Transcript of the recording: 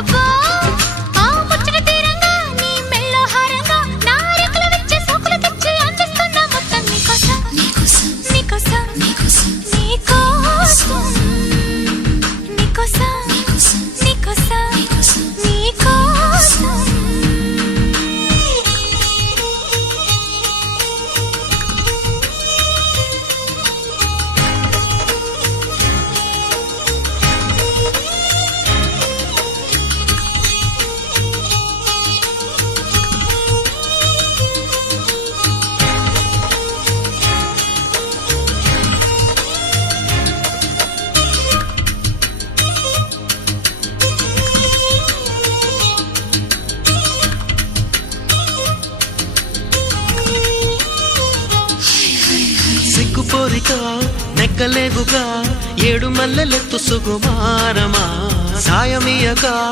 అబ్బా ఆ ముచ్చట తీరంగా నీ మెళ్ళో హారంగా నా రెక్కలు విచ్చే సోకులు తెచ్చి అందిస్తున్నా మొత్తం నీకోసం నీకోసం నీకోసం నీకోసం నీకోసం నీకోసం నీకోసం నీకోసం సిగ్గుపోరిక నెక్కలేగుగా ఏడు మల్లెలెత్తు సుగుమారమా సాయమియగా